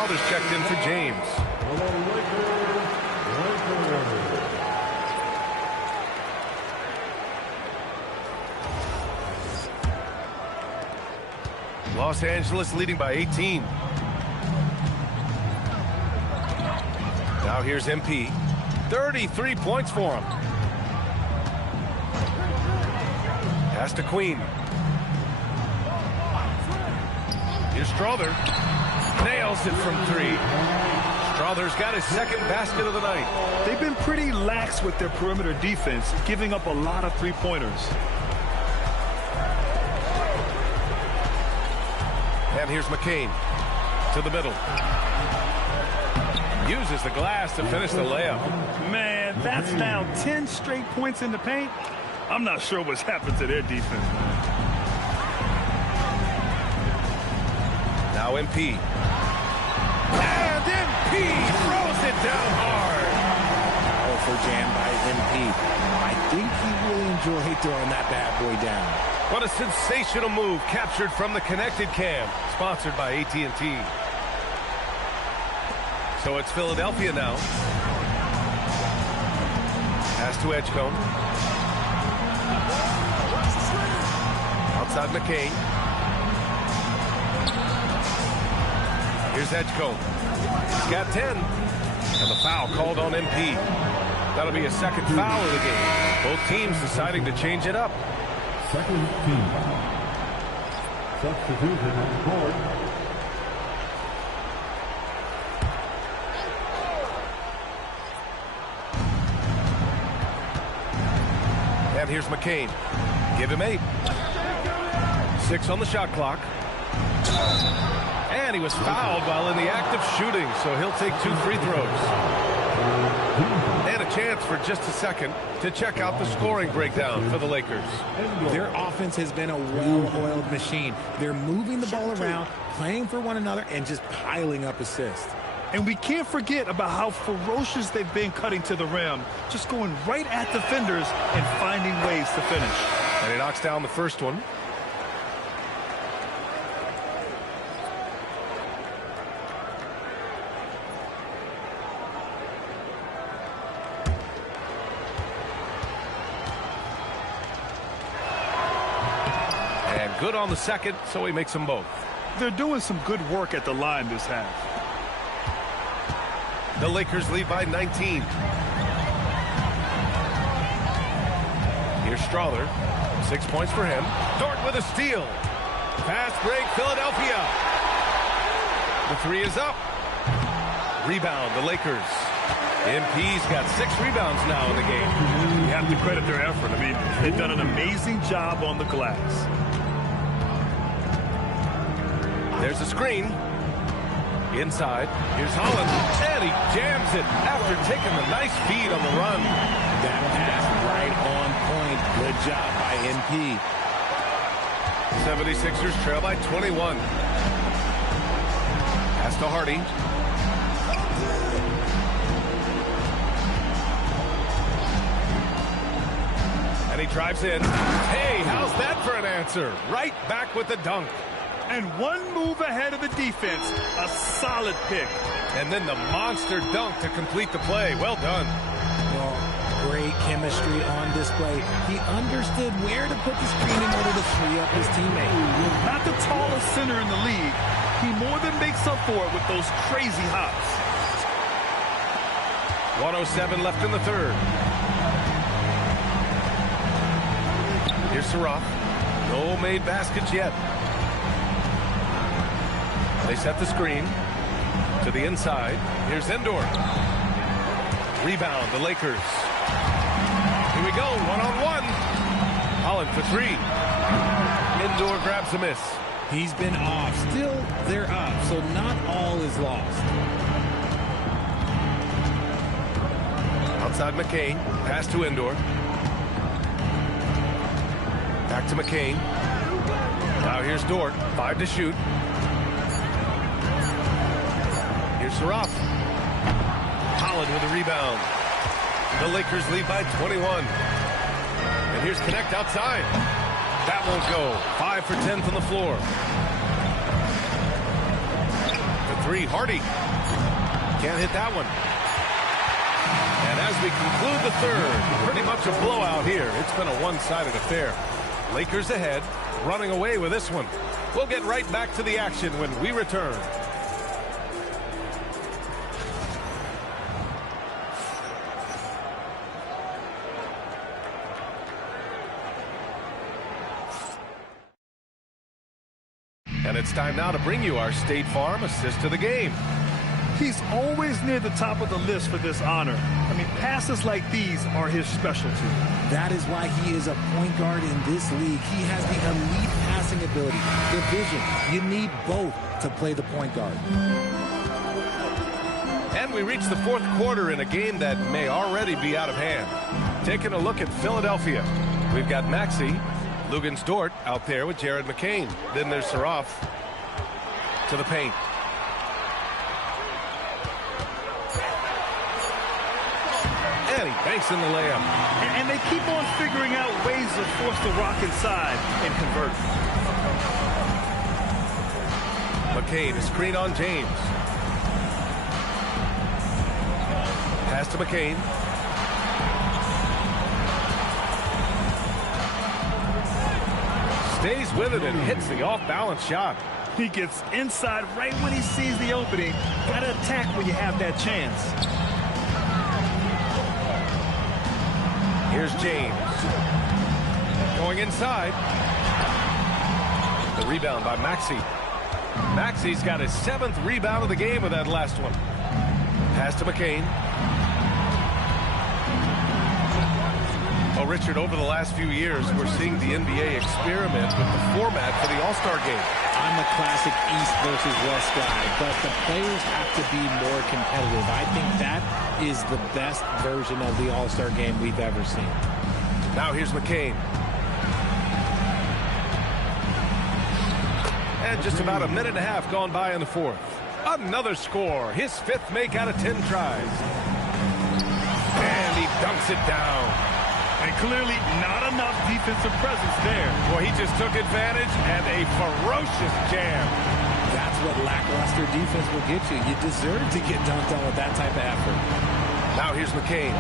Strawther's checked in for James. Los Angeles leading by 18. Now here's MP. 33 points for him. Pass to Queen. Here's Strawther. Nails it from 3. Strawther's got his second basket of the night. They've been pretty lax with their perimeter defense, giving up a lot of three-pointers. And here's McCain to the middle. Uses the glass to finish the layup. Man, that's now 10 straight points in the paint. I'm not sure what's happened to their defense, man. Now MP. And MP throws it down hard. Powerful jam by MP. I think he really enjoyed throwing that bad boy down. What a sensational move captured from the connected cam, sponsored by AT&T. So it's Philadelphia now. Pass to Edgecombe. Outside McCain. Here's Edgecombe. He's got 10. And the foul called on MP. That'll be a second foul of the game. Both teams deciding to change it up. Second team. Substitution on the court. And here's McCain. Give him 8. 6 on the shot clock. And he was fouled while in the act of shooting, so he'll take 2 free throws. And a chance for just a second to check out the scoring breakdown for the Lakers. Their offense has been a well-oiled machine. They're moving the ball around, playing for one another, and just piling up assists. And we can't forget about how ferocious they've been cutting to the rim, just going right at defenders and finding ways to finish. And he knocks down the first one. And good on the second, so he makes them both. They're doing some good work at the line this half. The Lakers lead by 19. Here's Strawther. 6 points for him. Dort with a steal. Fast break, Philadelphia. The 3 is up. Rebound, the Lakers. MP's got 6 rebounds now in the game. You have to credit their effort. I mean, they've done an amazing job on the glass. There's a screen. Inside, here's Holland, and he jams it after taking the nice feed on the run. That pass right on point. Good job by MP. 76ers trail by 21. Pass to Hardy. And he drives in. Hey, how's that for an answer? Right back with the dunk. And one move ahead of the defense. A solid pick. And then the monster dunk to complete the play. Well done. Well, great chemistry on display. He understood where to put the screen in order to free up his teammate. Not the tallest center in the league. He more than makes up for it with those crazy hops. 1:07 left in the third. Here's Surratt. No made baskets yet. They set the screen to the inside. Here's Endor. Rebound, the Lakers. Here we go, one-on-one. Holland for 3. Endor grabs a miss. He's been off. Still, they're up, so not all is lost. Outside McCain. Pass to Endor. Back to McCain. Now here's Dort. 5 to shoot. Here's Surratt. Holland with a rebound. The Lakers lead by 21. And here's Connect outside. That won't go. 5 for 10 from the floor. The three. Hardy can't hit that one. And as we conclude the third, pretty much a blowout here. It's been a one-sided affair. Lakers ahead, running away with this one. We'll get right back to the action when we return. And it's time now to bring you our State Farm assist to the game. He's always near the top of the list for this honor. I mean, passes like these are his specialty. That is why he is a point guard in this league. He has the elite passing ability, the vision. You need both to play the point guard. And we reach the fourth quarter in a game that may already be out of hand. Taking a look at Philadelphia. We've got Maxey, Luguentz-Dort out there with Jared McCain. Then there's Saraf to the paint. And he banks in the layup. And they keep on figuring out ways to force the rock inside and convert. McCain, a screen on James. Pass to McCain. Stays with it and hits the off-balance shot. He gets inside right when he sees the opening. Got to attack when you have that chance. Here's James. Going inside. The rebound by Maxey. Maxey's got his 7th rebound of the game with that last one. Pass to McCain. Well, Richard, over the last few years, we're seeing the NBA experiment with the format for the All-Star game. I'm a classic East versus West guy, but the players have to be more competitive. I think that is the best version of the All-Star game we've ever seen. Now here's McCain. And just about a minute and a half gone by in the fourth. Another score. His 5th make out of 10 tries. And he dunks it down. And clearly not enough defensive presence there. Well, he just took advantage and a ferocious jam. That's what lackluster defense will get you. You deserve to get dunked on with that type of effort. Now here's McCain.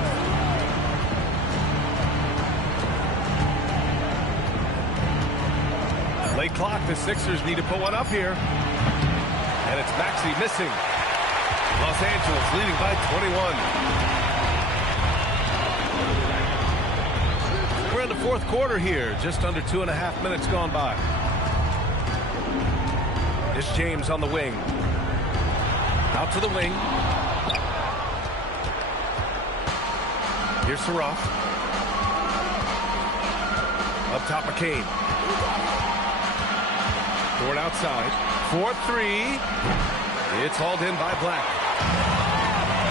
Late clock. The Sixers need to put one up here. And it's Maxey missing. Los Angeles leading by 21. We're in the fourth quarter here. Just under 2.5 minutes gone by. It's James on the wing. Out to the wing. Here's Saraf. Up top, McCain. Dort outside. 4-3. It's hauled in by Black.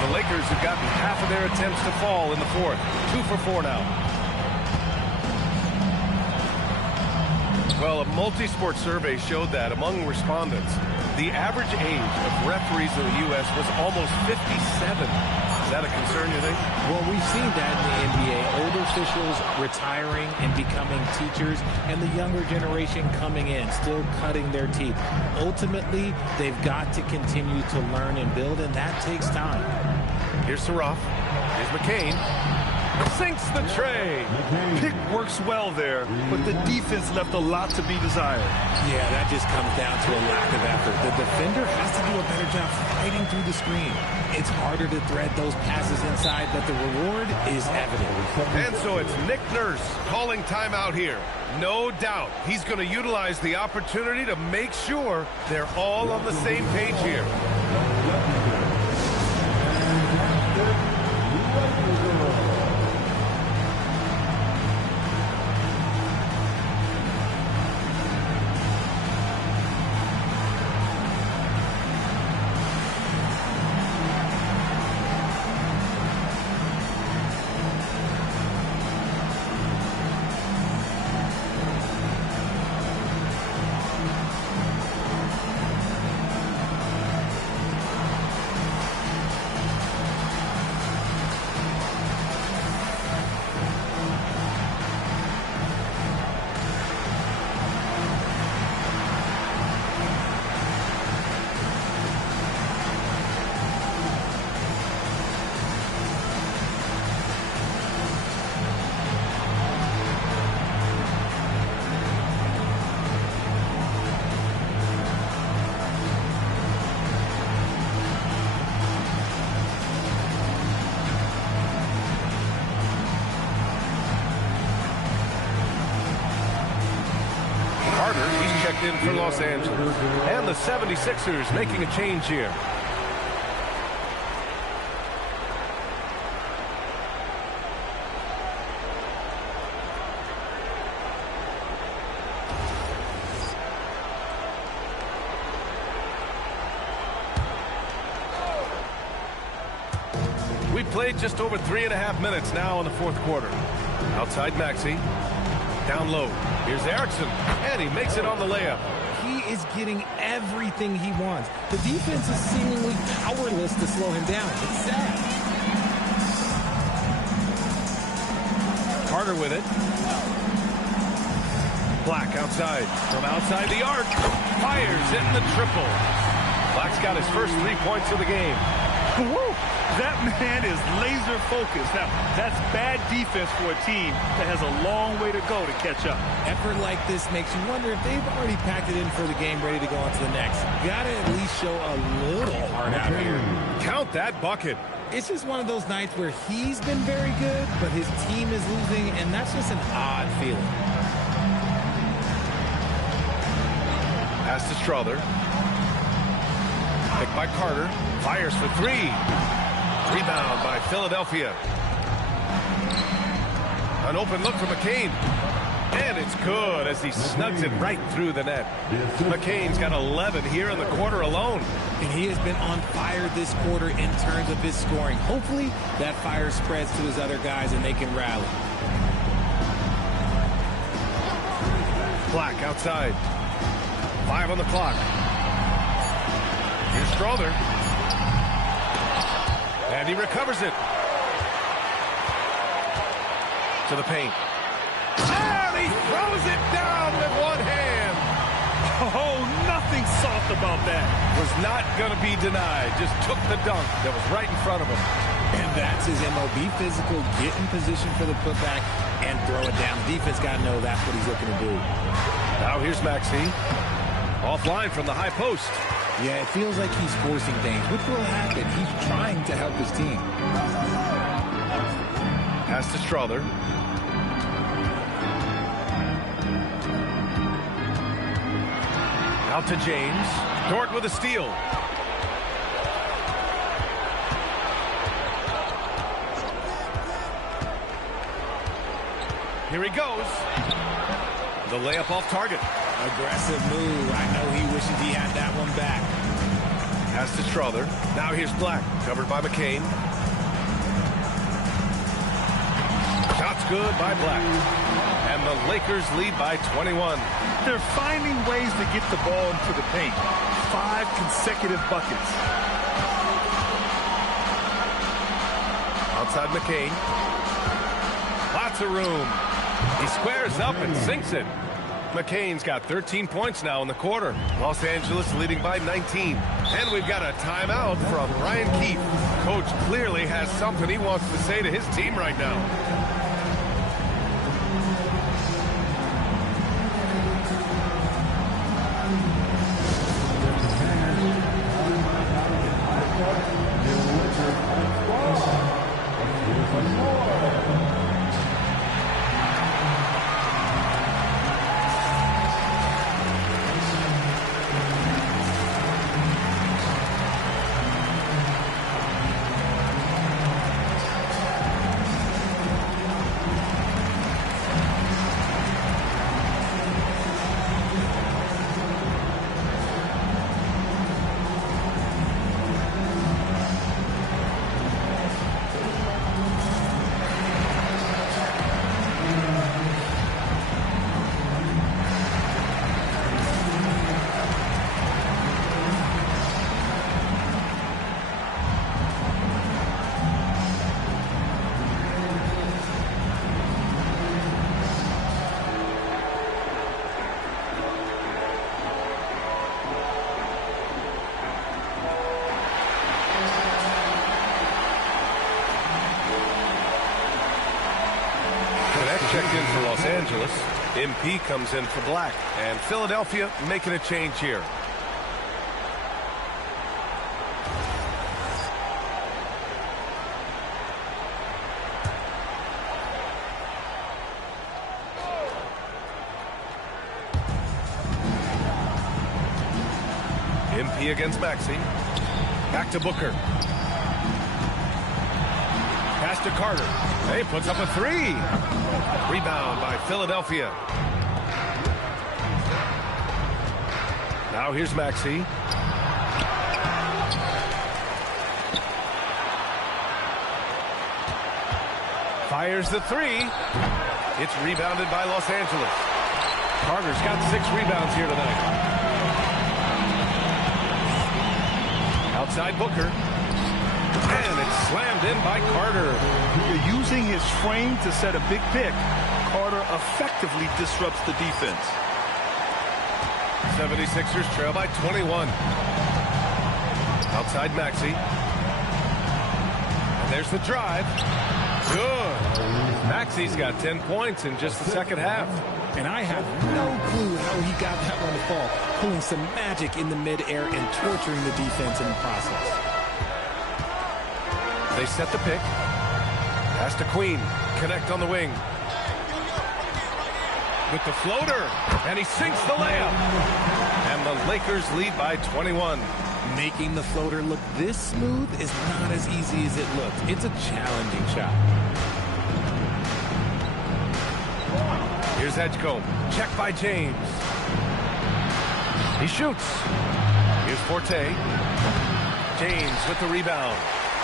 The Lakers have gotten half of their attempts to fall in the fourth. 2 for 4 now. Well, a multi-sport survey showed that among respondents, the average age of referees in the U.S. was almost 57. Is that a concern, you think? Well, we've seen that in the NBA. Older officials retiring and becoming teachers, and the younger generation coming in, still cutting their teeth. Ultimately, they've got to continue to learn and build, and that takes time. Here's Saraf. Here's McCain. Sinks the tray. Pick works well there, but the defense left a lot to be desired. Yeah, that just comes down to a lack of effort. The defender has to do a better job fighting through the screen. It's harder to thread those passes inside, but the reward is evident. And so it's Nick Nurse calling timeout here. No doubt he's going to utilize the opportunity to make sure they're all on the same page here. checked in for Los Angeles. And the 76ers making a change here. We played just over 3.5 minutes now in the fourth quarter. Outside Maxey. Down low. Here's Erickson. And he makes it on the layup. He is getting everything he wants. The defense is seemingly powerless to slow him down. It's sad. Carter with it. Black outside. From outside the arc. Fires in the triple. Black's got his first 3 points of the game. Woo! That man is laser focused. Now, that's bad defense for a team that has a long way to go to catch up. Effort like this makes you wonder if they've already packed it in for the game, ready to go on to the next. Gotta at least show a little heart out here. Count that bucket. It's just one of those nights where he's been very good, but his team is losing, and that's just an odd feeling. Pass to Strother. Picked by Carter. Fires for 3. Rebound by Philadelphia. An open look for McCain. And it's good as he snugs it right through the net. McCain's got 11 here in the quarter alone. And he has been on fire this quarter in terms of his scoring. Hopefully that fire spreads to his other guys and they can rally. Black outside. 5 on the clock. Here's Strother. And he recovers it. To the paint. And he throws it down with one hand. Oh, nothing soft about that. Was not going to be denied. Just took the dunk that was right in front of him. And that's his MO. Be physical, get in position for the putback, and throw it down. Defense got to know that's what he's looking to do. Now here's Maxey. Offline from the high post. Yeah, it feels like he's forcing things, which will happen. He's trying to help his team. Pass to Strother. Out to James. Dort with a steal. Here he goes. The layup off target. Aggressive move. I know he wishes he had that one back. Pass to Strother. Now here's Black. Covered by McCain. Shot's good by Black. And the Lakers lead by 21. They're finding ways to get the ball into the paint. 5 consecutive buckets. Outside McCain. Lots of room. He squares up and sinks it. McCain's got 13 points now in the quarter. Los Angeles leading by 19. And we've got a timeout from Ryan Keefe. Coach clearly has something he wants to say to his team right now. Checked in for Los Angeles. MP comes in for Black. And Philadelphia making a change here. MP against Maxey. Back to Booker. Pass to Carter. He puts up a three. Rebound by Philadelphia. Now here's Maxey. Fires the three. It's rebounded by Los Angeles. Carter's got 6 rebounds here tonight. Outside Booker. And it's slammed in by Carter. Using his frame to set a big pick, Carter effectively disrupts the defense. 76ers trail by 21. Outside Maxey. And there's the drive. Good. Maxey's got 10 points in just the second half. And I have no clue how he got that one to fall. Pulling some magic in the midair and torturing the defense in the process. They set the pick. Pass to Queen. Connect on the wing. With the floater. And he sinks the layup. And the Lakers lead by 21. Making the floater look this smooth is not as easy as it looks. It's a challenging shot. Here's Edgecombe. Check by James. He shoots. Here's Forte. James with the rebound.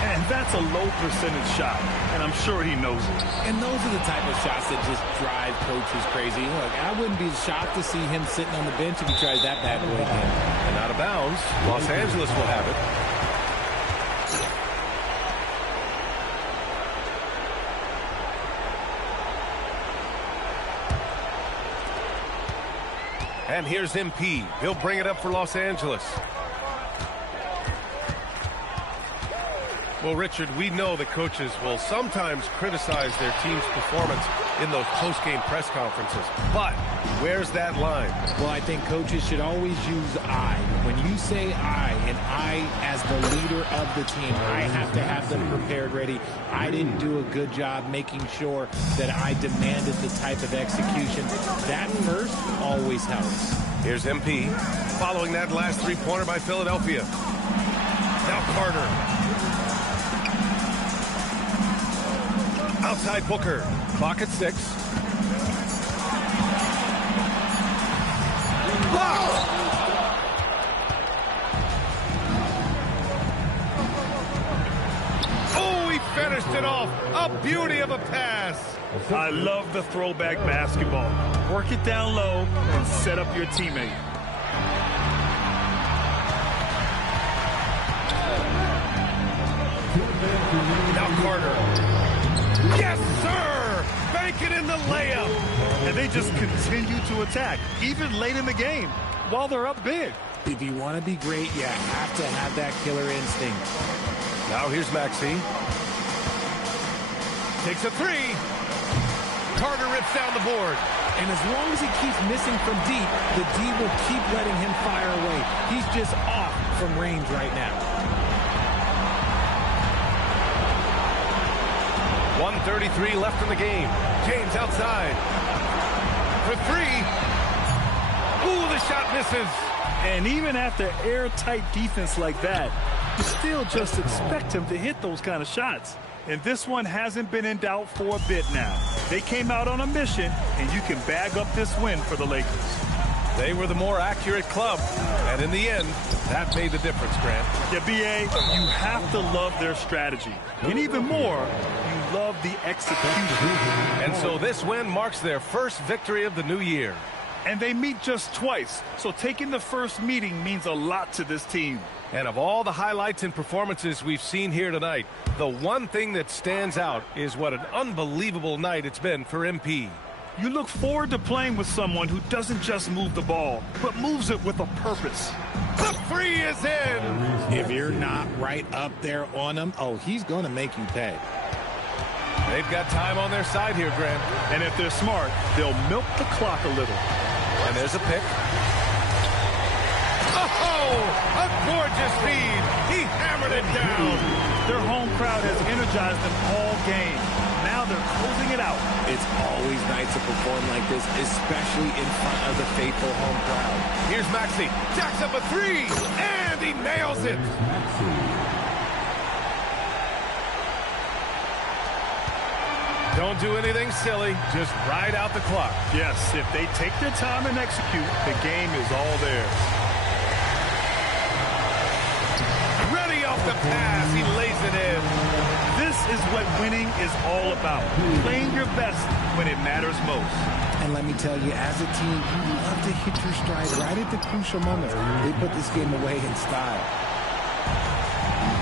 And that's a low percentage shot, and I'm sure he knows it. And those are the type of shots that just drive coaches crazy. Look, I wouldn't be shocked to see him sitting on the bench if he tries that bad boy again. And out of bounds, Los Angeles will have it. And here's MP. He'll bring it up for Los Angeles. Well, Richard, we know that coaches will sometimes criticize their team's performance in those post-game press conferences. But where's that line? Well, I think coaches should always use I. When you say I, and I as the leader of the team, I have to have them prepared ready. I didn't do a good job making sure that I demanded the type of execution. That first always helps. Here's MP following that last three-pointer by Philadelphia. Now Carter. Outside Booker. Clock at 6. Blocked! Oh, he finished it off. A beauty of a pass. I love the throwback basketball. Work it down low and set up your teammate. Now Carter. Yes, sir! Bank it in the layup. And they just continue to attack, even late in the game, while they're up big. If you want to be great, you have to have that killer instinct. Now here's Maxey. Takes a three. Carter rips down the board. And as long as he keeps missing from deep, the D will keep letting him fire away. He's just off from range right now. 1:33 left in the game. James outside. For three. Ooh, the shot misses. And even after airtight defense like that, you still just expect him to hit those kind of shots. And this one hasn't been in doubt for a bit now. They came out on a mission, and you can bag up this win for the Lakers. They were the more accurate club. And in the end, that made the difference, Grant. Yeah, B.A., you have to love their strategy. And even more, you love the execution. And so this win marks their first victory of the new year. And they meet just twice, so taking the first meeting means a lot to this team. And of all the highlights and performances we've seen here tonight, the one thing that stands out is what an unbelievable night it's been for MP. You look forward to playing with someone who doesn't just move the ball, but moves it with a purpose. The three is in! If you're not right up there on him, oh, he's going to make you pay. They've got time on their side here, Grant. And if they're smart, they'll milk the clock a little. And there's a pick. Oh, a gorgeous feed. He hammered it down. Their home crowd has energized them all game. Now they're closing it out. It's always nice to perform like this, especially in front of the faithful home crowd. Here's Maxey. Jacks up a three. And And he nails it. Don't do anything silly. Just ride out the clock. Yes, if they take their time and execute, the game is all theirs. Ready off the pass. He lays it in. This is what winning is all about. Playing your best when it matters most. And let me tell you, as a team, you love to hit your stride right at the crucial moments. They put this game away in style.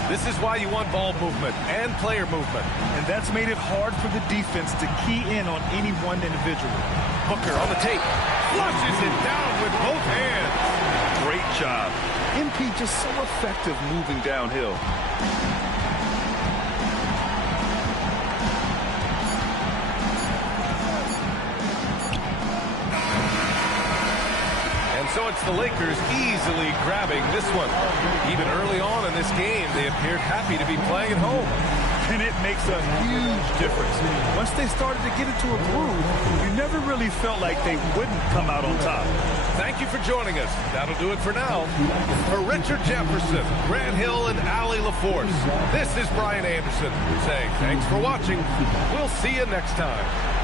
This is why you want ball movement and player movement. And that's made it hard for the defense to key in on any one individual. Hooker on the tape. Flushes it down with both hands. Great job. MP just so effective moving downhill. So it's the Lakers easily grabbing this one. Even early on in this game, they appeared happy to be playing at home. And it makes a huge difference. Once they started to get into a groove, you never really felt like they wouldn't come out on top. Thank you for joining us. That'll do it for now. For Richard Jefferson, Grant Hill, and Allie LaForce, this is Brian Anderson saying thanks for watching. We'll see you next time.